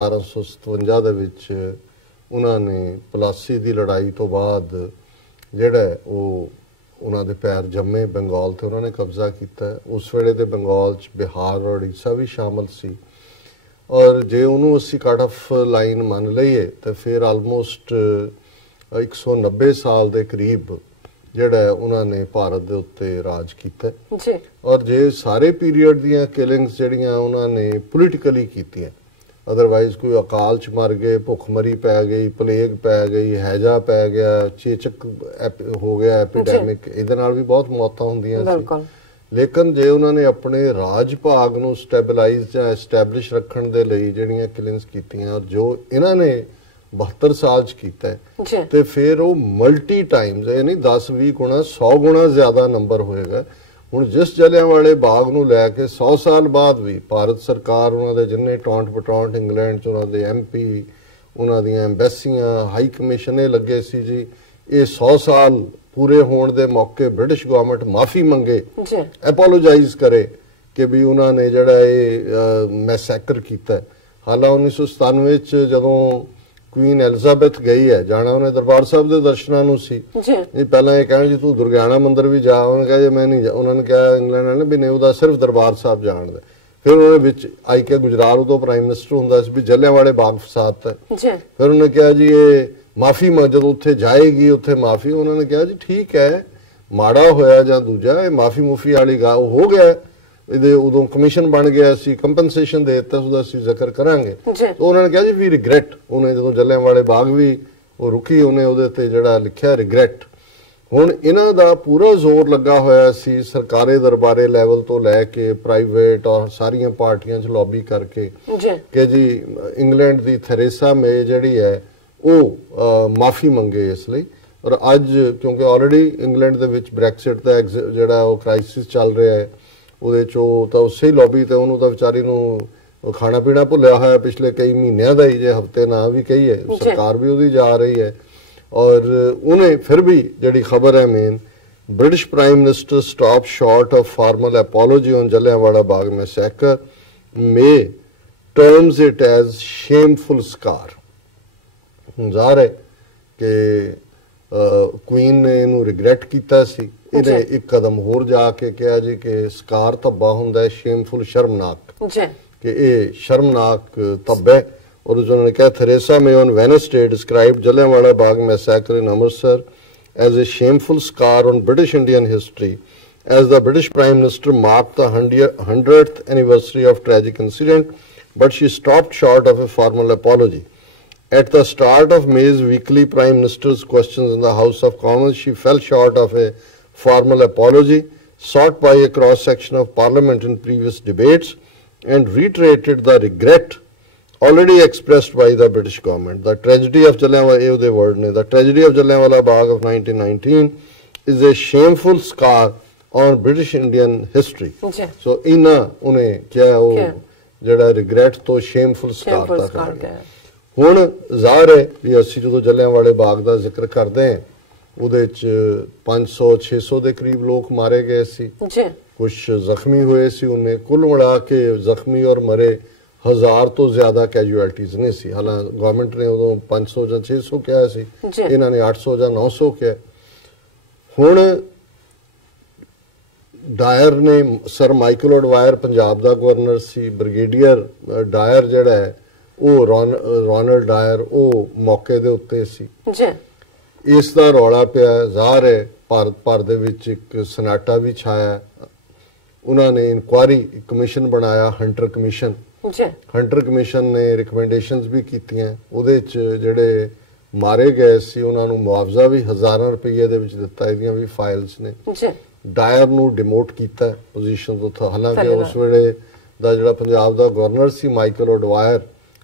1857 ਦੇ ਵਿੱਚ ਉਹਨਾਂ ਨੇ ਪਲਾਸੀ ਦੀ ਲੜਾਈ ਤੋਂ ਬਾਅਦ ਜਿਹੜਾ ਉਹ ਉਹਨਾਂ ਦੇ ਪੈਰ ਜੰਮੇ ਬੰਗਾਲ ਤੇ ਉਹਨਾਂ ਨੇ ਕਬਜ਼ਾ ਕੀਤਾ। ਉਸ ਵੇਲੇ ਦੇ ਬੰਗਾਲ 'ਚ ਬਿਹਾਰ ਔਰ ਉੜੀਸਾ ਵੀ ਸ਼ਾਮਲ ਸੀ ਔਰ ਜੇ ਉਹਨੂੰ ਅਸੀਂ ਕੱਟ ਆਫ ਲਾਈਨ ਮੰਨ ਲਈਏ ਤਾਂ ਫਿਰ ਆਲਮੋਸਟ 190 ਸਾਲ ਦੇ ਕਰੀਬ ਜਿਹੜਾ ਉਹਨਾਂ ਨੇ ਭਾਰਤ ਦੇ ਉੱਤੇ ਰਾਜ ਕੀਤਾ ਜੀ। ਔਰ ਜੇ ਸਾਰੇ ਪੀਰੀਅਡ ਦੀਆਂ ਕਿਲਿੰਗਸ ਜਿਹੜੀਆਂ ਉਹਨਾਂ ਨੇ ਪੋਲੀਟੀਕਲੀ ਕੀਤੀਆਂ, ਅਦਰਵਾਈਜ਼ ਕੋਈ ਅਕਾਲ 'ਚ ਮਰ ਗਏ, ਭੁੱਖਮਰੀ ਪੈ ਗਈ, ਪਲੇਗ ਪੈ ਗਈ, ਹੈਜਾ ਪੈ ਗਿਆ, ਚੇਚਕ ਹੋ ਗਿਆ, ਐਪੀਡੈਮਿਕ, ਇਹਦੇ ਨਾਲ ਵੀ ਬਹੁਤ ਮੌਤਾਂ ਹੁੰਦੀਆਂ ਸੀ। ਲੇਕਿਨ ਜੇ ਉਹਨਾਂ ਨੇ ਆਪਣੇ ਰਾਜ ਭਾਗ ਨੂੰ ਸਟੈਬਲਾਈਜ਼ ਜਾਂ ਐਸਟੈਬਲਿਸ਼ ਰੱਖਣ ਦੇ ਲਈ ਜਿਹੜੀਆਂ ਕਿਲਿੰਗਸ ਕੀਤੀਆਂ, ਜੋ ਇਹਨਾਂ ਨੇ 72 ਸਾਲ 'ਚ ਕੀਤਾ ਤੇ ਫਿਰ ਉਹ ਮਲਟੀ ਟਾਈਮਸ, ਇਹ ਨਹੀਂ 10-20 ਗੁਣਾ, 100 ਗੁਣਾ ਜ਼ਿਆਦਾ ਨੰਬਰ ਹੋਏਗਾ। ਹੁਣ ਜਿਸ ਜਲਿਆਂਵਾਲੇ ਬਾਗ ਨੂੰ ਲੈ ਕੇ 100 ਸਾਲ ਬਾਅਦ ਵੀ ਭਾਰਤ ਸਰਕਾਰ, ਉਹਨਾਂ ਦੇ ਜਿੰਨੇ ਟੌਂਟ ਪਟੌਂਟ ਇੰਗਲੈਂਡ 'ਚ ਉਹਨਾਂ ਦੇ MP, ਉਹਨਾਂ ਦੀਆਂ ਐਮਬੈਸੀਆਂ, ਹਾਈ ਕਮਿਸ਼ਨ ਇਹ ਲੱਗੇ ਸੀ ਜੀ, ਇਹ 100 ਸਾਲ ਪੂਰੇ ਹੋਣ ਦੇ ਮੌਕੇ ਬ੍ਰਿਟਿਸ਼ ਗਵਰਨਮੈਂਟ ਮਾਫੀ ਮੰਗੇ, ਐਪੋਲੋਜਾਈਜ਼ ਕਰੇ ਕਿ ਵੀ ਉਹਨਾਂ ਨੇ ਜਿਹੜਾ ਇਹ ਮੈਸੈਕਰ ਕੀਤਾ। ਹਾਲਾਂ 1997 ਚ ਜਦੋਂ ਕੁਈਨ ਐਲਿਜ਼ਾਬੈਥ ਗਈ ਹੈ, ਜਾਣਾ ਉਹਨੇ ਦਰਬਾਰ ਸਾਹਿਬ ਦੇ ਦਰਸ਼ਨਾਂ ਨੂੰ ਸੀ ਜੀ। ਪਹਿਲਾਂ ਇਹ ਕਹਿਣ ਜੀ ਤੂੰ ਦੁਰਗਿਆਣਾ ਮੰਦਿਰ ਵੀ ਜਾ, ਉਹਨੇ ਕਿਹਾ ਜੇ ਮੈਂ ਨਹੀਂ ਜਾ। ਉਹਨਾਂ ਨੇ ਕਿਹਾ ਇੰਗਲੈਂਡ ਵਾਲੇ ਵੀ ਨਹੀਂ, ਉਹਦਾ ਸਿਰਫ ਦਰਬਾਰ ਸਾਹਿਬ ਜਾਣ ਦਾ। ਫਿਰ ਉਹਨੇ ਵਿੱਚ ਆਈ ਕੇ ਗੁਜਰਾਤ ਉਦੋਂ ਪ੍ਰਾਈਮ ਮਿਨਿਸਟਰ ਹੁੰਦਾ ਸੀ ਵੀ ਜਲਿਆਂਵਾਲੇ ਬਾਗ ਫਸਾਦ ਹੈ। ਫਿਰ ਉਹਨੇ ਕਿਹਾ ਜੀ ਇਹ ਮਾਫੀ ਜਦੋਂ ਉੱਥੇ ਜਾਏਗੀ ਉੱਥੇ ਮਾਫੀ। ਉਹਨਾਂ ਨੇ ਕਿਹਾ ਜੀ ਠੀਕ ਹੈ, ਮਾੜਾ ਹੋਇਆ ਜਾਂ ਦੂਜਾ, ਇਹ ਮਾਫੀ ਮੁਫੀ ਵਾਲੀ ਗੱਲ ਹੋ ਗਿਆ, ਇਹਦੇ ਉਦੋਂ ਕਮਿਸ਼ਨ ਬਣ ਗਿਆ ਸੀ, ਕੰਪਨਸੇਸ਼ਨ ਦੇ ਦਿੱਤਾ, ਉਹਦਾ ਅਸੀਂ ਜ਼ਿਕਰ ਕਰਾਂਗੇ। ਉਹਨਾਂ ਨੇ ਕਿਹਾ ਜੀ ਵੀ ਰਿਗਰੈਟ। ਉਹਨੇ ਜਦੋਂ ਜਲਿਆਂਵਾਲੇ ਬਾਗ ਵੀ ਉਹ ਰੁਕੀ, ਉਹਨੇ ਉਹਦੇ ਤੇ ਜਿਹੜਾ ਲਿਖਿਆ ਰਿਗਰੈਟ। ਹੁਣ ਇਹਨਾਂ ਦਾ ਪੂਰਾ ਜ਼ੋਰ ਲੱਗਾ ਹੋਇਆ ਸੀ ਸਰਕਾਰੀ ਦਰਬਾਰੇ ਲੈਵਲ ਤੋਂ ਲੈ ਕੇ ਪ੍ਰਾਈਵੇਟ ਔਰ ਸਾਰੀਆਂ ਪਾਰਟੀਆਂ 'ਚ ਲੌਬੀ ਕਰਕੇ ਕਿ ਜੀ ਇੰਗਲੈਂਡ ਦੀ ਥੈਰੇਸਾ ਮੇ ਜਿਹੜੀ ਹੈ ਉਹ ਮਾਫੀ ਮੰਗੇ ਇਸ ਲਈ। ਔਰ ਅੱਜ ਕਿਉਂਕਿ ਆਲਰੇਡੀ ਇੰਗਲੈਂਡ ਦੇ ਵਿੱਚ ਬ੍ਰੈਕਸਿਟ ਦਾ ਜਿਹੜਾ ਉਹ ਕ੍ਰਾਈਸਿਸ ਚੱਲ ਰਿਹਾ ਹੈ, ਉਹਦੇ 'ਚ ਉਹ ਤਾਂ ਉਸੇ ਹੀ ਲੌਬੀ ਤੇ ਉਹਨੂੰ ਤਾਂ ਵਿਚਾਰੀ ਨੂੰ ਖਾਣਾ ਪੀਣਾ ਭੁੱਲਿਆ ਹੋਇਆ ਪਿਛਲੇ ਕਈ ਮਹੀਨਿਆਂ ਦਾ ਹੀ, ਜੇ ਹਫ਼ਤੇ ਨਾ ਵੀ ਕਹੀਏ, ਸਰਕਾਰ ਵੀ ਉਹਦੀ ਜਾ ਰਹੀ ਹੈ। ਔਰ ਉਹਨੇ ਫਿਰ ਵੀ ਜਿਹੜੀ ਖਬਰ ਹੈ main, British Prime Minister stopped short of formal apology on Jallianwala Bagh massacre, May terms it as shameful scar। ਜ਼ਾਹਰ ਹੈ ਕਿ ਕੁਈਨ ਨੇ ਇਹਨੂੰ ਰਿਗਰੈਟ ਕੀਤਾ ਸੀ। ਇਹਨੇ ਇੱਕ ਕਦਮ ਹੋਰ ਜਾ ਕੇ ਕਿਹਾ ਜੀ ਕਿ ਸਕਾਰ ਧੱਬਾ ਹੁੰਦਾ ਹੈ, ਸ਼ੇਮਫੁਲ, ਸ਼ਰਮਨਾਕ, ਕਿ ਇਹ ਸ਼ਰਮਨਾਕ ਧੱਬਾ ਹੈ। ਔਰ ਉਹਨਾਂ ਨੇ ਕਿਹਾ Theresa May on Wednesday described Jallianwala Bagh massacre in Amritsar as a shameful scar on British Indian history as the British Prime Minister marked the 100th anniversary of tragic incident, but she stopped short of a formal apology. At the start of May's weekly Prime Minister's questions in the House of Commons, she fell short of a formal apology sought by a cross-section of Parliament in previous debates and reiterated the regret already expressed by the British government. The tragedy of Jallianwala Bagh of 1919 is a shameful scar on British Indian history. So ina une kya ho jehda regret to shameful scar tak aa gaya। ਹੁਣ ਜ਼ਾਹਰ ਹੈ ਵੀ ਅਸੀਂ ਜਦੋਂ ਜਲਿਆਂਵਾਲੇ ਬਾਗ ਦਾ ਜ਼ਿਕਰ ਕਰਦੇ ਹਾਂ ਉਹਦੇ 'ਚ 500-600 ਦੇ ਕਰੀਬ ਲੋਕ ਮਾਰੇ ਗਏ ਸੀ, ਕੁਝ ਜ਼ਖਮੀ ਹੋਏ ਸੀ। ਉਹਨੇ ਕੁੱਲ ਮਿਲਾ ਕੇ ਜ਼ਖਮੀ ਔਰ ਮਰੇ 1000 ਤੋਂ ਜ਼ਿਆਦਾ ਕੈਜੂਅਲਟੀਜ਼ ਨਹੀਂ ਸੀ। ਹਾਲਾਂ ਗਵਰਨਮੈਂਟ ਨੇ ਉਦੋਂ 500 ਜਾਂ 600 ਕਿਹਾ ਸੀ, ਇਹਨਾਂ ਨੇ 800 ਜਾਂ 900 ਕਿਹਾ। ਹੁਣ ਡਾਇਰ ਨੇ, ਸਰ ਮਾਈਕਲ ਡਵਾਇਰ ਪੰਜਾਬ ਦਾ ਗਵਰਨਰ ਸੀ, ਬ੍ਰਿਗੇਡੀਅਰ ਡਾਇਰ ਜਿਹੜਾ ਹੈ ਉਹ ਰੋਨਲਡ ਡਾਇਰ ਉਹ ਮੌਕੇ ਦੇ ਉੱਤੇ ਸੀ। ਇਸ ਦਾ ਰੌਲਾ ਪਿਆ, ਜ਼ਾਹਰ ਹੈ ਭਾਰਤ ਭਰ ਦੇ ਵਿੱਚ ਇੱਕ ਸਨਾਟਾ ਵੀ ਛਾਇਆ। ਉਹਨਾਂ ਨੇ ਇਨਕੁਆਇਰੀ ਕਮਿਸ਼ਨ ਬਣਾਇਆ, ਹੰਟਰ ਕਮਿਸ਼ਨ। ਹੰਟਰ ਕਮਿਸ਼ਨ ਨੇ ਰਿਕਮੈਂਡੇਸ਼ਨਸ ਵੀ ਕੀਤੀਆਂ। ਉਹਦੇ 'ਚ ਜਿਹੜੇ ਮਾਰੇ ਗਏ ਸੀ ਉਹਨਾਂ ਨੂੰ ਮੁਆਵਜ਼ਾ ਵੀ ਹਜ਼ਾਰਾਂ ਰੁਪਏ ਦੇ ਵਿੱਚ ਦਿੱਤਾ। ਇਹਦੀਆਂ ਵੀ ਫਾਈਲਸ ਨੇ। ਡਾਇਰ ਨੂੰ ਡਿਮੋਟ ਕੀਤਾ ਪੋਜੀਸ਼ਨ ਤੋਂ। ਹਾਲਾਂਕਿ ਉਸ ਵੇਲੇ ਦਾ ਜਿਹੜਾ ਪੰਜਾਬ ਦਾ ਗਵਰਨਰ ਸੀ ਮਾਈਕਲ ਡਵਾਇਰ,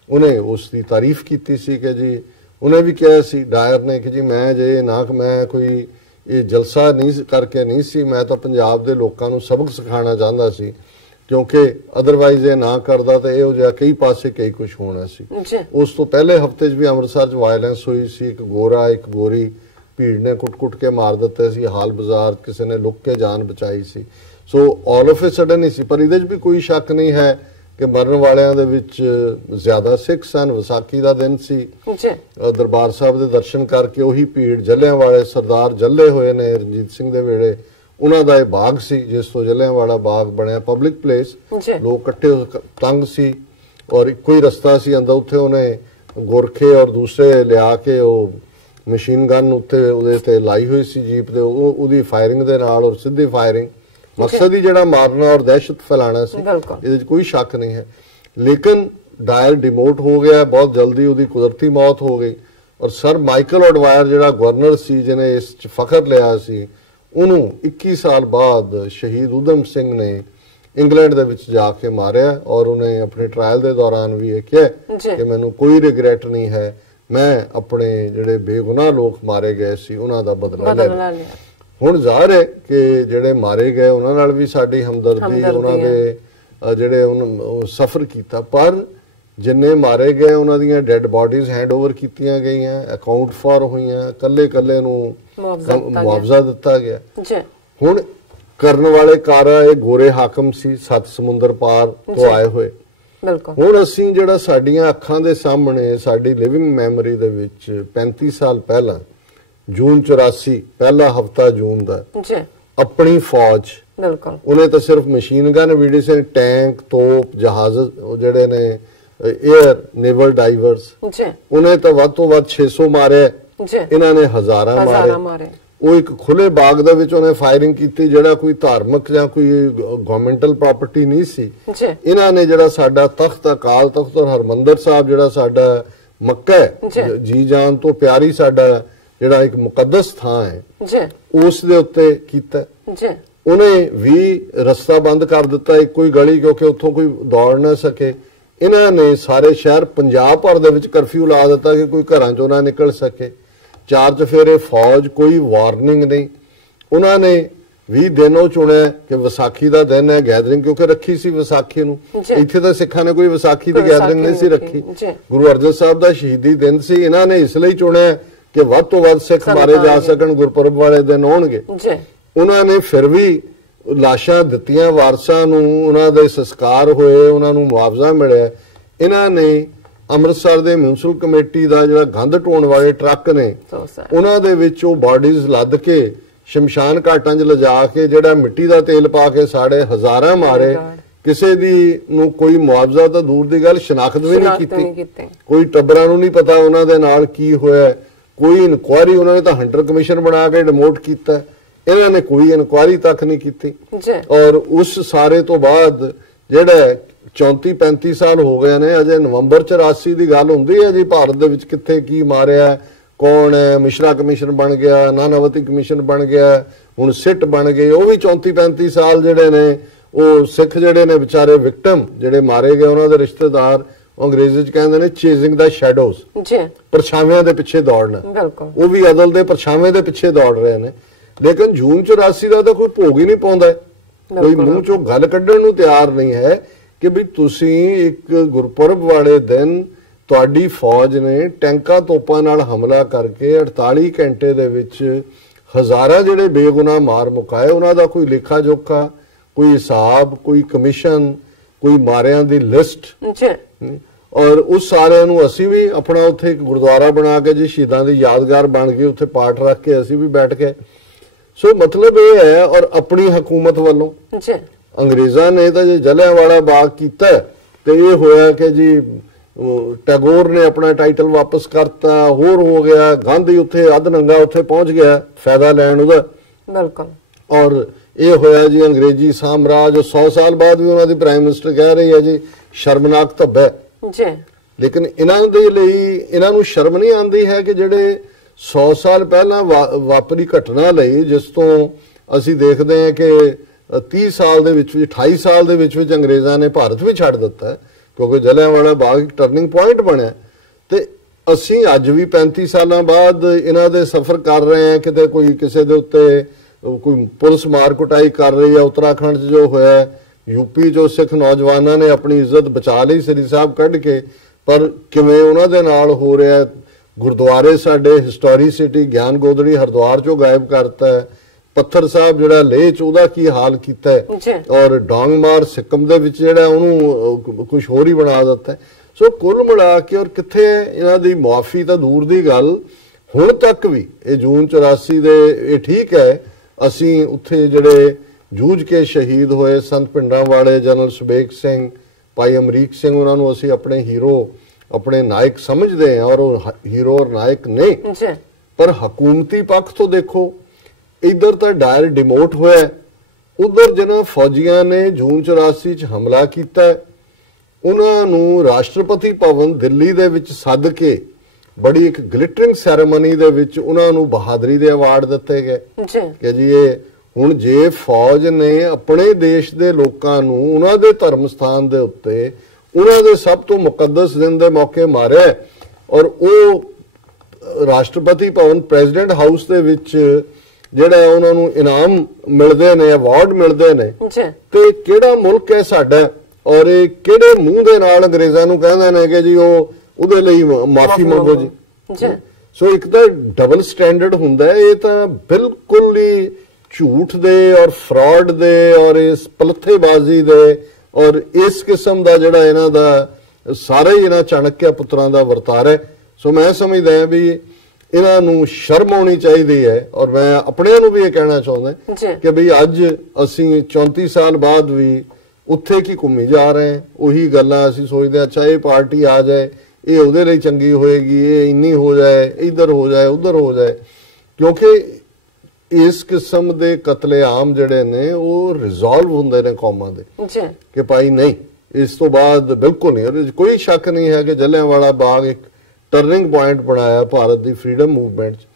ਉਹਨੇ ਉਸ ਦੀ ਤਾਰੀਫ ਕੀਤੀ ਸੀ ਕਿ ਜੀ, ਉਹਨੇ ਵੀ ਕਿਹਾ ਸੀ ਡਾਇਰ ਨੇ ਕਿ ਜੀ ਮੈਂ ਜੇ ਨਾ ਮੈਂ ਕੋਈ ਇਹ ਜਲਸਾ ਨਹੀਂ ਕਰਕੇ ਨਹੀਂ ਸੀ, ਮੈਂ ਤਾਂ ਪੰਜਾਬ ਦੇ ਲੋਕਾਂ ਨੂੰ ਸਬਕ ਸਿਖਾਉਣਾ ਚਾਹੁੰਦਾ ਸੀ, ਕਿਉਂਕਿ ਅਦਰਵਾਈਜ਼ ਇਹ ਨਾ ਕਰਦਾ ਤਾਂ ਇਹੋ ਜਿਹਾ ਕਈ ਪਾਸੇ ਕਈ ਕੁਝ ਹੋਣਾ ਸੀ। ਉਸ ਤੋਂ ਪਹਿਲੇ ਹਫ਼ਤੇ 'ਚ ਵੀ ਅੰਮ੍ਰਿਤਸਰ 'ਚ ਵਾਇਲੈਂਸ ਹੋਈ ਸੀ। ਇੱਕ ਗੋਰਾ ਇੱਕ ਗੋਰੀ ਭੀੜ ਨੇ ਕੁੱਟ ਕੇ ਮਾਰ ਦਿੱਤੇ ਸੀ ਹਾਲ ਬਾਜ਼ਾਰ, ਕਿਸੇ ਨੇ ਲੁੱਕ ਕੇ ਜਾਨ ਬਚਾਈ ਸੀ। ਸੋ ਆਲ ਆਫ ਏ ਸਡਨ ਹੀ ਸੀ। ਪਰ ਇਹਦੇ 'ਚ ਵੀ ਕੋਈ ਸ਼ੱਕ ਨਹੀਂ ਹੈ ਕਿ ਮਰਨ ਵਾਲਿਆਂ ਦੇ ਵਿੱਚ ਜ਼ਿਆਦਾ ਸਿੱਖ ਸਨ। ਵਿਸਾਖੀ ਦਾ ਦਿਨ ਸੀ ਜੀ, ਦਰਬਾਰ ਸਾਹਿਬ ਦੇ ਦਰਸ਼ਨ ਕਰਕੇ ਉਹੀ ਭੀੜ ਜੱਲਿਆਂਵਾਲੇ ਸਰਦਾਰ ਜੱਲੇ ਹੋਏ ਨੇ ਰਣਜੀਤ ਸਿੰਘ ਦੇ ਵੇਲੇ, ਉਹਨਾਂ ਦਾ ਇਹ ਬਾਗ ਸੀ ਜਿਸ ਤੋਂ ਜੱਲਿਆਂਵਾਲਾ ਬਾਗ ਬਣਿਆ, ਪਬਲਿਕ ਪਲੇਸ, ਲੋਕ ਇਕੱਠੇ ਤੰਗ ਸੀ ਔਰ ਇੱਕੋ ਹੀ ਰਸਤਾ ਸੀ ਅੰਦਰ। ਉੱਥੇ ਉਹਨੇ ਗੋਰਖੇ ਔਰ ਦੂਸਰੇ ਲਿਆ ਕੇ ਉਹ ਮਸ਼ੀਨ ਗਨ ਉੱਤੇ ਉਹਦੇ ਤੇ ਲਾਈ ਹੋਈ ਸੀ ਜੀਪ ਦੇ, ਉਹਦੀ ਫਾਇਰਿੰਗ ਦੇ ਨਾਲ ਔਰ ਸਿੱਧੀ ਫਾਇਰਿੰਗ, ਮਕਸਦ ਹੀ ਜਿਹੜਾ ਮਾਰਨਾ ਔਰ ਦਹਿਸ਼ਤ ਫੈਲਾਣਾ ਸੀ, ਇਹਦੇ ਵਿੱਚ ਕੋਈ ਸ਼ੱਕ ਨਹੀਂ ਹੈ। ਲੇਕਿਨ ਡਾਇਰ ਡਿਮੋਟ ਹੋ ਗਿਆ ਬਹੁਤ ਜਲਦੀ, ਉਹਦੀ ਕੁਦਰਤੀ ਮੌਤ ਹੋ ਗਈ ਔਰ ਸਰ ਮਾਈਕਲ ਐਡਵਾਇਰ ਜਿਹੜਾ ਗਵਰਨਰ ਸੀ ਜਿਹਨੇ ਇਸ 'ਚ ਫਖਰ ਲਿਆ ਸੀ, ਉਹਨੂੰ 21 ਸਾਲ ਬਾਅਦ ਸ਼ਹੀਦ ਊਧਮ ਸਿੰਘ ਨੇ ਇੰਗਲੈਂਡ ਦੇ ਵਿੱਚ ਜਾ ਕੇ ਮਾਰਿਆ ਔਰ ਉਹਨੇ ਆਪਣੇ ਟ੍ਰਾਇਲ ਦੇ ਦੌਰਾਨ ਵੀ ਇਹ ਕਿਹਾ ਕਿ ਮੈਨੂੰ ਕੋਈ ਰਿਗਰੈਟ ਨਹੀਂ ਹੈ, ਮੈਂ ਆਪਣੇ ਜਿਹੜੇ ਬੇਗੁਨਾਹ ਲੋਕ ਮਾਰੇ ਗਏ ਸੀ ਉਹਨਾਂ ਦਾ ਬਦਲਾ ਲਿਆ। ਹੁਣ ਜ਼ਾਹਰ ਹੈ ਕਿ ਜਿਹੜੇ ਮਾਰੇ ਗਏ ਉਹਨਾਂ ਨਾਲ ਵੀ ਸਾਡੀ ਹਮਦਰਦੀ, ਉਹਨਾਂ ਦੇ ਜਿਹੜੇ ਸਫਰ ਕੀਤਾ, ਪਰ ਜਿੰਨੇ ਮਾਰੇ ਗਏ ਉਹਨਾਂ ਦੀਆਂ ਡੈੱਡ ਬਾਡੀਜ਼ ਹੈਂਡਓਵਰ ਕੀਤੀਆਂ ਗਈਆਂ, ਅਕਾਊਂਟ ਫਾਰ ਹੋਈਆਂ, ਕੱਲੇ ਨੂੰ ਮੁਆਵਜ਼ਾ ਦਿੱਤਾ ਗਿਆ। ਹੁਣ ਕਰਨ ਵਾਲੇ ਕਾਰਾ ਇਹ ਗੋਰੇ ਹਾਕਮ ਸੀ 7 ਸਮੁੰਦਰ ਪਾਰ ਤੋਂ ਆਏ ਹੋਏ। ਹੁਣ ਅਸੀਂ ਜਿਹੜਾ ਸਾਡੀਆਂ ਅੱਖਾਂ ਦੇ ਸਾਹਮਣੇ ਸਾਡੀ ਲਿਵਿੰਗ ਮੈਮਰੀ ਦੇ ਵਿੱਚ 35 ਸਾਲ ਪਹਿਲਾਂ ਜੂਨ 84 ਪਹਿਲਾ ਹਫਤਾ ਜੂਨ ਦਾ ਆਪਣੀ ਫੌਜ, ਉਹਨੇ ਤਾਂ ਸਿਰਫ ਮਸ਼ੀਨ ਗਨ ਵੀਡੀ ਸੇ ਟੈਂਕ ਤੋਪ ਜਹਾਜ਼ ਜਿਹੜੇ ਨੇ 에ਅਰ ਨੇਵਲ ਡਾਈਵਰਸ, ਉਹਨੇ ਤਾਂ ਵੱਧ ਤੋਂ ਵੱਧ 600 ਮਾਰੇ, ਇਹਨਾਂ ਨੇ ਹਜ਼ਾਰਾਂ ਮਾਰੇ। ਉਹ ਇੱਕ ਖੁੱਲੇ ਬਾਗ ਦੇ ਵਿੱਚ ਉਹਨੇ ਫਾਇਰਿੰਗ ਕੀਤੀ ਜਿਹੜਾ ਕੋਈ ਧਾਰਮਿਕ ਜਾਂ ਕੋਈ ਗਵਰਨਮੈਂਟਲ ਪ੍ਰਾਪਰਟੀ ਨਹੀਂ ਸੀ। ਇਹਨਾਂ ਨੇ ਜਿਹੜਾ ਸਾਡਾ ਤਖਤ ਅਕਾਲ ਤਖਤ ਔਰ ਹਰਮੰਦਰ ਸਾਹਿਬ ਜਿਹੜਾ ਸਾਡਾ ਮੱਕਾ ਹੈ, ਜੀ ਜਾਨ ਤੋਂ ਪਿਆਰੀ ਸਾਡਾ ਜਿਹੜਾ ਇੱਕ ਮੁਕੱਦਸ ਥਾਂ ਹੈ, ਉਸ ਦੇ ਉੱਤੇ ਕੀਤਾ। ਉਹਨੇ ਵੀ ਰਸਤਾ ਬੰਦ ਕਰ ਦਿੱਤਾ, ਇੱਕੋ ਹੀ ਗਲੀ, ਕਿਉਂਕਿ ਉੱਥੋਂ ਕੋਈ ਦੌੜ ਨਾ ਸਕੇ। ਇਹਨਾਂ ਨੇ ਸਾਰੇ ਸ਼ਹਿਰ ਪੰਜਾਬ ਭਰ ਦੇ ਵਿੱਚ ਕਰਫਿਊ ਲਾ ਦਿੱਤਾ ਕਿ ਕੋਈ ਘਰਾਂ ਚੋਂ ਨਾ ਨਿਕਲ ਸਕੇ। 4 ਚਫੇਰੇ ਫੌਜ, ਕੋਈ ਵਾਰਨਿੰਗ ਨਹੀਂ। ਉਹਨਾਂ ਨੇ 20 ਦਿਨ ਉਹ ਚੁਣਿਆ ਕਿ ਵਿਸਾਖੀ ਦਾ ਦਿਨ ਹੈ, ਗੈਦਰਿੰਗ ਕਿਉਂਕਿ ਰੱਖੀ ਸੀ ਵਿਸਾਖੀ ਨੂੰ। ਇੱਥੇ ਤਾਂ ਸਿੱਖਾਂ ਨੇ ਕੋਈ ਵਿਸਾਖੀ ਦੀ ਗੈਦਰਿੰਗ ਨਹੀਂ ਸੀ ਰੱਖੀ। ਗੁਰੂ ਅਰਜਨ ਸਾਹਿਬ ਦਾ ਸ਼ਹੀਦੀ ਦਿਨ ਸੀ, ਇਹਨਾਂ ਨੇ ਇਸ ਲਈ ਚੁਣਿਆ ਕਿ ਵੱਧ ਤੋਂ ਵੱਧ ਸਿੱਖ ਮਾਰੇ ਜਾ ਸਕਣ, ਗੁਰਪੁਰਬ ਵਾਲੇ ਦਿਨ ਆਉਣਗੇ। ਉਹਨਾਂ ਨੇ ਫਿਰ ਵੀ ਲਾਸ਼ਾਂ ਦਿੱਤੀਆਂ ਵਾਰਸਾਂ ਨੂੰ, ਉਹਨਾਂ ਦੇ ਸੰਸਕਾਰ ਹੋਏ, ਉਹਨਾਂ ਨੂੰ ਮੁਆਵਜ਼ਾ ਮਿਲਿਆ। ਇਹਨਾਂ ਨੇ ਅੰਮ੍ਰਿਤਸਰ ਦੇ ਮਿਊਨਿਸਪਲ ਕਮੇਟੀ ਦਾ ਜਿਹੜਾ ਗੰਦ ਢੋਣ ਵਾਲੇ ਟਰੱਕ ਨੇ, ਉਹਨਾਂ ਦੇ ਵਿੱਚ ਉਹ ਬਾਡੀਜ਼ ਲੱਦ ਕੇ ਸ਼ਮਸ਼ਾਨ ਘਾਟਾਂ 'ਚ ਲਿਜਾ ਕੇ ਜਿਹੜਾ ਮਿੱਟੀ ਦਾ ਤੇਲ ਪਾ ਕੇ ਸਾਡੇ ਹਜ਼ਾਰਾਂ ਮਾਰੇ। ਕਿਸੇ ਦੀ ਨੂੰ ਕੋਈ ਮੁਆਵਜ਼ਾ ਤਾਂ ਦੂਰ ਦੀ ਗੱਲ, ਸ਼ਨਾਖਤ ਵੀ ਨਹੀਂ ਕੀਤੀ। ਕੋਈ ਟੱਬਰਾਂ ਨੂੰ ਨਹੀਂ ਪਤਾ ਉਹਨਾਂ ਦੇ ਨਾਲ ਕੀ ਹੋਇਆ, ਕੋਈ ਇਨਕੁਆਇਰੀ, ਉਹਨਾਂ ਨੇ ਤਾਂ ਹੰਟਰ ਕਮਿਸ਼ਨ ਬਣਾ ਕੇ ਡਿਮੋਟ ਕੀਤਾ, ਇਹਨਾਂ ਨੇ ਕੋਈ ਇਨਕੁਆਇਰੀ ਤੱਕ ਨਹੀਂ ਕੀਤੀ। ਔਰ ਉਸ ਸਾਰੇ ਤੋਂ ਬਾਅਦ ਜਿਹੜਾ 34-35 ਸਾਲ ਹੋ ਗਏ ਨੇ, ਅਜੇ ਨਵੰਬਰ 84 ਦੀ ਗੱਲ ਹੁੰਦੀ ਹੈ ਜੀ ਭਾਰਤ ਦੇ ਵਿੱਚ ਕਿੱਥੇ ਕੀ ਮਾਰਿਆ, ਕੌਣ ਹੈ। ਮਿਸ਼ਰਾ ਕਮਿਸ਼ਨ ਬਣ ਗਿਆ, ਨਾਨਾਵਤੀ ਕਮਿਸ਼ਨ ਬਣ ਗਿਆ, ਹੁਣ ਸਿੱਟ ਬਣ ਗਏ। ਉਹ ਵੀ 34-35 ਸਾਲ ਜਿਹੜੇ ਨੇ ਉਹ ਸਿੱਖ ਜਿਹੜੇ ਨੇ ਵਿਚਾਰੇ ਵਿਕਟਮ ਜਿਹੜੇ ਮਾਰੇ ਗਏ, ਉਹਨਾਂ ਦੇ ਰਿਸ਼ਤੇਦਾਰ, ਅੰਗਰੇਜ਼ੀ ਚ ਕਹਿੰਦੇ ਨੇ ਚੇਜ਼ਿੰਗ ਦਾ ਸ਼ੈਡੋਜ਼, ਪਰਛਾਵਿਆਂ ਦੇ ਪਿੱਛੇ ਦੌੜਨਾ। ਉਹ ਵੀ ਅਦਲ ਦੇ ਪਰਛਾਵੇਂ ਦੇ ਪਿੱਛੇ ਦੌੜ ਰਹੇ ਨੇ। ਲੇਕਿਨ ਜੂਨ 84 ਦਾ ਤਾਂ ਕੋਈ ਭੋਗ ਹੀ ਨਹੀਂ ਪਾਉਂਦਾ, ਕੋਈ ਮੂੰਹ ਚੋਂ ਗੱਲ ਕੱਢਣ ਨੂੰ ਤਿਆਰ ਨਹੀਂ ਹੈ ਕਿ ਵੀ ਤੁਸੀਂ ਇੱਕ ਗੁਰਪੁਰਬ ਵਾਲੇ ਦਿਨ ਤੁਹਾਡੀ ਫੌਜ ਨੇ ਟੈਂਕਾਂ ਤੋਪਾਂ ਨਾਲ ਹਮਲਾ ਕਰਕੇ 48 ਘੰਟੇ ਦੇ ਵਿੱਚ ਹਜ਼ਾਰਾਂ ਜਿਹੜੇ ਬੇਗੁਨਾਹ ਮਾਰ ਮੁਕਾਏ। ਉਹਨਾਂ ਦਾ ਕੋਈ ਲੇਖਾ ਜੋਖਾ, ਕੋਈ ਹਿਸਾਬ, ਕੋਈ ਕਮਿਸ਼ਨ, ਕੋਈ ਮਾਰਿਆਂ ਦੀ ਲਿਸਟ। ਔਰ ਉਸ ਸਾਰਿਆਂ ਨੂੰ ਅਸੀਂ ਵੀ ਆਪਣਾ ਉੱਥੇ ਇੱਕ ਗੁਰਦੁਆਰਾ ਬਣਾ ਕੇ ਜੀ ਸ਼ਹੀਦਾਂ ਦੀ ਯਾਦਗਾਰ ਬਣ ਗਈ, ਉੱਥੇ ਪਾਠ ਰੱਖ ਕੇ ਅਸੀਂ ਵੀ ਬੈਠ ਕੇ। ਸੋ ਮਤਲਬ ਇਹ ਹੈ, ਔਰ ਆਪਣੀ ਹਕੂਮਤ ਵੱਲੋਂ ਅੰਗਰੇਜ਼ਾਂ ਨੇ ਤਾਂ ਜੇ ਜਲਿਆਂਵਾਲਾ ਬਾਗ ਕੀਤਾ ਤੇ ਇਹ ਹੋਇਆ ਕਿ ਜੀ ਟੈਗੋਰ ਨੇ ਆਪਣਾ ਟਾਈਟਲ ਵਾਪਸ ਕਰਤਾ, ਹੋਰ ਹੋ ਗਿਆ। ਗਾਂਧੀ ਉੱਥੇ ਅੱਧ ਨੰਗਾ ਉੱਥੇ ਪਹੁੰਚ ਗਿਆ ਫਾਇਦਾ ਲੈਣ ਉਹਦਾ। ਬਿਲਕੁਲ। ਔਰ ਇਹ ਹੋਇਆ ਜੀ ਅੰਗਰੇਜ਼ੀ ਸਾਮਰਾਜ। 100 ਸਾਲ ਬਾਅਦ ਵੀ ਉਹਨਾਂ ਦੀ ਪ੍ਰਾਈਮ ਮਿਨਿਸਟਰ ਕਹਿ ਰਹੀ ਹੈ ਜੀ ਸ਼ਰਮਨਾਕ ਧੱਬਾ ਜੀ। ਲੇਕਿਨ ਇਹਨਾਂ ਦੇ ਲਈ ਇਹਨਾਂ ਨੂੰ ਸ਼ਰਮ ਨਹੀਂ ਆਉਂਦੀ ਹੈ ਕਿ ਜਿਹੜੇ 100 ਸਾਲ ਪਹਿਲਾਂ ਵਾਪਰੀ ਘਟਨਾ ਲਈ, ਜਿਸ ਤੋਂ ਅਸੀਂ ਦੇਖਦੇ ਹਾਂ ਕਿ 30 ਸਾਲ ਦੇ ਵਿੱਚ 28 ਸਾਲ ਦੇ ਵਿੱਚ ਅੰਗਰੇਜ਼ਾਂ ਨੇ ਭਾਰਤ ਵੀ ਛੱਡ ਦਿੱਤਾ, ਕਿਉਂਕਿ ਜਲਿਆਂਵਾਲਾ ਬਾਗ ਇੱਕ ਟਰਨਿੰਗ ਪੁਆਇੰਟ ਬਣਿਆ। ਤੇ ਅਸੀਂ ਅੱਜ ਵੀ 35 ਸਾਲਾਂ ਬਾਅਦ ਇਹਨਾਂ ਦੇ ਸਫ਼ਰ ਕਰ ਰਹੇ ਹਾਂ। ਕਿਤੇ ਕੋਈ ਕਿਸੇ ਦੇ ਉੱਤੇ ਕੋਈ ਪੁਲਿਸ ਮਾਰ ਕੁਟਾਈ ਕਰ ਰਹੀ ਹੈ। ਉੱਤਰਾਖੰਡ 'ਚ ਜੋ ਹੋਇਆ, ਯੂਪੀ 'ਚੋਂ ਸਿੱਖ ਨੌਜਵਾਨਾਂ ਨੇ ਆਪਣੀ ਇੱਜ਼ਤ ਬਚਾ ਲਈ ਸ੍ਰੀ ਸਾਹਿਬ ਕੱਢ ਕੇ, ਪਰ ਕਿਵੇਂ ਉਹਨਾਂ ਦੇ ਨਾਲ ਹੋ ਰਿਹਾ। ਗੁਰਦੁਆਰੇ ਸਾਡੇ ਹਿਸਟੋਰੀਸਿਟੀ ਗਿਆਨ ਗੋਦੜੀ ਹਰਿਦੁਆਰ 'ਚੋਂ ਗਾਇਬ ਕਰਤਾ ਹੈ। पत्थर साहब जिहड़ा लेह च ਉਹਦਾ ਕੀ ਹਾਲ ਕੀਤਾ ਹੈ ਔਰ ਡੋਂਗਮਾਰ ਸਿੱਕਮ ਦੇ ਵਿੱਚ ਜਿਹੜਾ ਉਹਨੂੰ ਕੁਝ ਹੋਰ ਹੀ ਬਣਾ ਦਿੱਤਾ ਹੈ। ਸੋ ਕੁੱਲ ਮਿਲਾ ਕੇ ਔਰ ਕਿੱਥੇ ਇਹਨਾਂ ਦੀ ਮੁਆਫੀ ਤਾਂ ਦੂਰ ਦੀ ਗੱਲ, ਹੁਣ ਤੱਕ ਵੀ ਇਹ ਜੂਨ 84 ਦੇ ਇਹ ਠੀਕ ਹੈ ਅਸੀਂ ਉੱਥੇ ਜਿਹੜੇ ਜੂਝ ਕੇ ਸ਼ਹੀਦ ਹੋਏ ਸੰਤ ਪਿੰਡਾਂ ਵਾਲੇ ਜਨਰਲ ਸੁਬੇਗ ਸਿੰਘ, ਭਾਈ ਅਮਰੀਕ ਸਿੰਘ, ਉਹਨਾਂ ਨੂੰ ਅਸੀਂ ਆਪਣੇ ਹੀਰੋ ਆਪਣੇ ਨਾਇਕ ਸਮਝਦੇ ਹਾਂ ਔਰ ਉਹ ਹੀਰੋ ਔਰ ਨਾਇਕ ਨੇ। ਪਰ ਹਕੂਮਤੀ ਪੱਖ ਤੋਂ ਦੇਖੋ इधर तो डायर डिमोट होया, उधर जिन्हां फौजियां ने जून 84 च हमला किया उन्होंने राष्ट्रपति भवन दिल्ली दे विच सद के बड़ी एक ग्लिटरिंग सैरेमनी दे विच उन्होंने बहादरी दे अवार्ड दिते गए कि जी ये हुण जे फौज ने अपने देश दे लोकां नूं उन्हां दे धर्म स्थान दे उत्ते उन्हां दे सब तो मुकद्दस दिन दे मौके मारे और वो राष्ट्रपति भवन प्रेजिडेंट हाउस दे विच ਜਿਹੜਾ ਉਹਨਾਂ ਨੂੰ ਇਨਾਮ ਮਿਲਦੇ ਨੇ, ਅਵਾਰਡ ਮਿਲਦੇ ਨੇ, ਤੇ ਕਿਹੜਾ ਮੁਲਕ ਹੈ ਸਾਡਾ ਔਰ ਇਹ ਕਿਹੜੇ ਮੂੰਹ ਦੇ ਨਾਲ ਅੰਗਰੇਜ਼ਾਂ ਨੂੰ ਕਹਿੰਦੇ ਨੇ ਕਿ ਜੀ ਉਹ ਉਹਦੇ ਲਈ ਮਾਫੀ ਮੰਗੋ ਜੀ। ਸੋ ਇੱਕ ਤਾਂ ਡਬਲ ਸਟੈਂਡਰਡ ਹੁੰਦਾ ਹੈ, ਇਹ ਤਾਂ ਬਿਲਕੁਲ ਹੀ ਝੂਠ ਦੇ ਔਰ ਫਰਾਡ ਦੇ ਔਰ ਇਸ ਪਲੱਥੇਬਾਜ਼ੀ ਦੇ ਔਰ ਇਸ ਕਿਸਮ ਦਾ ਜਿਹੜਾ ਇਹਨਾਂ ਦਾ ਸਾਰੇ ਇਹਨਾਂ ਚਾਣਕਿਆ ਪੁੱਤਰਾਂ ਦਾ ਵਰਤਾਰਾ ਹੈ। ਸੋ ਮੈਂ ਸਮਝਦਾ ਹਾਂ ਵੀ ਇਹਨਾਂ ਨੂੰ ਸ਼ਰਮ ਆਉਣੀ ਚਾਹੀਦੀ ਹੈ ਔਰ ਮੈਂ ਆਪਣਿਆਂ ਨੂੰ ਵੀ ਇਹ ਕਹਿਣਾ ਚਾਹੁੰਦਾ ਕਿ ਬਈ ਅੱਜ ਅਸੀਂ 34 ਸਾਲ ਬਾਅਦ ਵੀ ਉੱਥੇ ਕੀ ਘੁੰਮੀ ਜਾ ਰਹੇ ਹਾਂ, ਉਹੀ ਗੱਲਾਂ ਅਸੀਂ ਸੋਚਦੇ ਅੱਛਾ ਇਹ ਪਾਰਟੀ ਆ ਜਾਏ ਇਹ ਉਹਦੇ ਲਈ ਚੰਗੀ ਹੋਏਗੀ, ਇਹ ਇੰਨੀ ਹੋ ਜਾਏ, ਇੱਧਰ ਹੋ ਜਾਏ, ਉੱਧਰ ਹੋ ਜਾਏ, ਕਿਉਂਕਿ ਇਸ ਕਿਸਮ ਦੇ ਕਤਲੇਆਮ ਜਿਹੜੇ ਨੇ ਉਹ ਰਿਜ਼ੋਲਵ ਹੁੰਦੇ ਨੇ ਕੌਮਾਂ ਦੇ ਕਿ ਭਾਈ ਨਹੀਂ ਇਸ ਤੋਂ ਬਾਅਦ ਬਿਲਕੁਲ ਨਹੀਂ। ਔਰ ਕੋਈ ਸ਼ੱਕ ਨਹੀਂ ਹੈ ਕਿ ਜਲਿਆਂਵਾਲਾ ਬਾਗ ਇੱਕ ਟਰਨਿੰਗ ਪੁਆਇੰਟ ਬਣਾਇਆ ਭਾਰਤ ਦੀ ਫਰੀडम ਮੂਵਮੈਂਟ 'ਚ,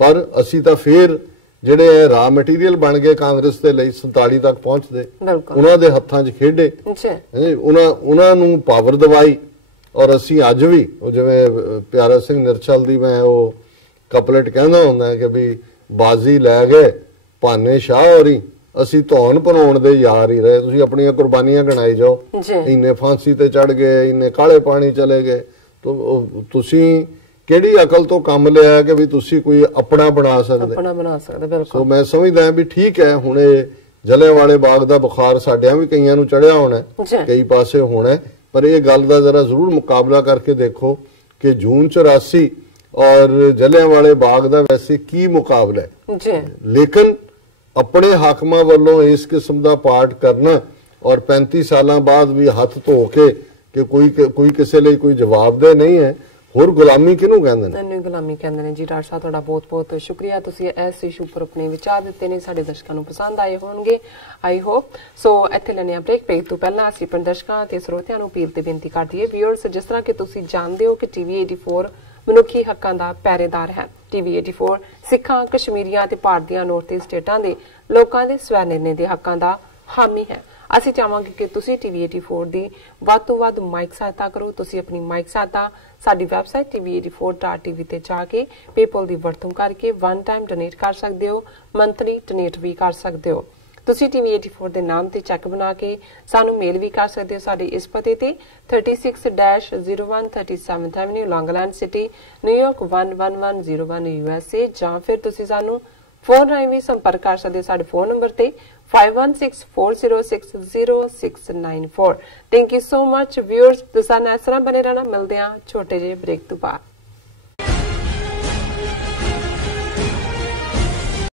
ਪਰ ਅਸੀਂ ਤਾਂ ਫਿਰ ਜਿਹੜੇ ਰਾ ਮਟੀਰੀਅਲ ਬਣ ਗਏ ਕਾਂਗਰਸ ਦੇ ਲਈ 47 ਤੱਕ ਪਹੁੰਚਦੇ, ਉਹਨਾਂ ਦੇ ਹੱਥਾਂ 'ਚ ਖੇਡੇ, ਉਹਨਾਂ ਨੂੰ ਪਾਵਰ ਦਵਾਈ ਔਰ ਅਸੀਂ ਅੱਜ ਵੀ ਉਹ ਜਿਵੇਂ ਪਿਆਰਾ ਸਿੰਘ ਨਿਰਚਲ ਦੀ ਮੈਂ ਉਹ ਕਪਲੇਟ ਕਹਿੰਦਾ ਹੁੰਦਾ ਕਿ ਵੀ ਬਾਜ਼ੀ ਲੈ ਗਏ ਭਾਨੇ ਸ਼ਾਹ ਹੋਰੀ ਅਸੀਂ ਧੌਣ ਭਰਾਉਣ ਦੇ ਯਾਰ ਹੀ ਰਹੇ, ਤੁਸੀਂ ਆਪਣੀਆਂ ਕੁਰਬਾਨੀਆਂ ਗਣਾਈ ਜਾਓ, ਇੰਨੇ ਫਾਂਸੀ ਤੇ ਚੜ ਗਏ, ਇੰਨੇ ਕਾਲੇ ਪਾਣੀ ਚਲੇ ਗਏ, ਤੁਸੀਂ ਕਿਹੜੀ ਅਕਲ ਤੋਂ ਕੰਮ ਲਿਆ ਕਿ ਵੀ ਤੁਸੀਂ ਕੋਈ ਆਪਣਾ ਬਣਾ ਸਕਦੇ। ਬਿਲਕੁਲ। ਸੋ ਮੈਂ ਸਮਝਦਾ ਵੀ ਠੀਕ ਹੈ ਹੁਣ ਇਹ ਜਲਿਆਂਵਾਲੇ ਬਾਗ ਦਾ ਬੁਖਾਰ ਸਾਡਿਆਂ ਵੀ ਕਈਆਂ ਨੂੰ ਚੜਿਆ ਹੋਣਾ, ਕਈ ਪਾਸੇ ਹੋਣਾ, ਪਰ ਇਹ ਗੱਲ ਦਾ ਜ਼ਰਾ ਜ਼ਰੂਰ ਮੁਕਾਬਲਾ ਕਰਕੇ ਦੇਖੋ ਕਿ ਜੂਨ 84 ਔਰ ਜਲਿਆਂਵਾਲੇ ਬਾਗ ਦਾ ਵੈਸੇ ਕੀ ਮੁਕਾਬਲਾ ਹੈ। ਲੇਕਿਨ ਆਪਣੇ ਹਾਕਮਾਂ ਵੱਲੋਂ ਇਸ ਕਿਸਮ ਦਾ ਪਾਰਟ ਕਰਨਾ ਔਰ 35 ਸਾਲਾਂ ਬਾਅਦ ਵੀ ਹੱਥ ਧੋ ਕੇ ਕਿ ਕੋਈ ਕਿਸੇ ਲਈ ਕੋਈ ਜਵਾਬਦੇਹ ਨਹੀਂ ਹੈ, ਹੋਰ ਗੁਲਾਮੀ ਕਿਹਨੂੰ ਕਹਿੰਦੇ ਨੇ? ਨਹੀਂ ਗੁਲਾਮੀ ਕਹਿੰਦੇ ਨੇ ਜੀ। ਡਾਕਟਰ ਸਾਹਿਬ ਤੁਹਾਡਾ ਬਹੁਤ ਬਹੁਤ ਸ਼ੁਕਰੀਆ, ਤੁਸੀਂ ਇਸ ਇਸ਼ੂ ਉੱਪਰ ਆਪਣੇ ਵਿਚਾਰ ਦਿੱਤੇ ਨੇ, ਸਾਡੇ ਦਰਸ਼ਕਾਂ ਨੂੰ ਪਸੰਦ ਆਏ ਹੋਣਗੇ ਆਈ ਹੋਪ। ਸੋ ਇੱਥੇ ਲੈਣੇ ਆ ਬ੍ਰੇਕ। ਬ੍ਰੇਕ ਤੋਂ ਪਹਿਲਾਂ ਅਸੀਂ ਆਪਣੇ ਦਰਸ਼ਕਾਂ ਤੇ ਸਰੋਤਿਆਂ ਨੂੰ ਅਪੀਲ ਤੇ ਬੇਨਤੀ ਕਰਦੀ ਹੈ ਵਿਊਅਰਸ, ਜਿਸ ਤਰ੍ਹਾਂ ਕਿ ਤੁਸੀਂ ਜਾਣਦੇ ਹੋ ਕਿ ਟੀਵੀ 84 ਮਨੁੱਖੀ ਹੱਕਾਂ ਦਾ ਪਹਿਰੇਦਾਰ ਹੈ। ਟੀਵੀ 84 ਸਿੱਖਾਂ, ਕਸ਼ਮੀਰੀਆਂ ਤੇ ਭਾਰਤੀਆਂ ਨੌਰਥ ਈਸਟ ਸਟੇਟਾਂ ਦੇ ਲੋਕਾਂ ਦੇ ਸਵੈ ਨਿਰਣੇ ਦੇ ਹੱਕਾਂ ਦਾ ਹਾਮੀ ਹੈ। ਅਸੀਂ ਚਾਹਾਂਗੇ ਕਿ ਤੁਸੀਂ ਟੀਵੀ 84 ਦੀ ਵੱਧ ਤੋਂ ਵੱਧ ਮਾਈਕ ਸਹਾਇਤਾ ਕਰੋ। ਤੁਸੀਂ ਆਪਣੀ ਮਾਈਕ ਸਹਾਇਤਾ ਸਾਡੀ ਵੈਬਸਾਈਟ tv84.tv ਤੇ ਜਾ ਕੇ ਪੇਪਲ ਦੀ ਵਰਤੋਂ ਕਰਕੇ ਵਨ ਟਾਈਮ ਡੋਨੇਟ ਕਰ ਸਕਦੇ ਹੋ, ਮੰਥਲੀ ਡੋਨੇਟ ਵੀ ਕਰ ਸਕਦੇ ਹੋ। ਤੁਸੀਂ ਟੀਵੀ 84 ਦੇ ਨਾਮ ਤੇ ਚੈੱਕ ਬਣਾ ਕੇ ਸਾਨੂੰ ਮੇਲ ਵੀ ਕਰ ਸਕਦੇ ਹੋ ਸਾਡੇ ਇਸ ਪਤੇ ਤੇ 36-01 37th ਐਵਨਿਊ ਲੌਂਗਲੈਂਡ ਸਿਟੀ ਨਿਊਯਾਰਕ 11101 USA, ਜਾਂ ਫਿਰ ਤੁਸੀਂ ਸਾਨੂੰ ਫੋਨ ਰਾਹੀਂ ਵੀ ਸੰਪਰਕ ਕਰ ਸਕਦੇ ਸਾਡੇ ਫੋਨ ਨੰਬਰ ਤੇ 5164060694। Thank you so much viewers, ਤੁਸੀਂ ਨਾਲ ਇਸ ਤਰ੍ਹਾਂ ਬਣੇ ਰਹਿਣਾ। ਮਿਲਦੇ ਹਾਂ ਛੋਟੇ ਜਿਹੇ ਬ੍ਰੇਕ ਤੋਂ ਬਾਅਦ।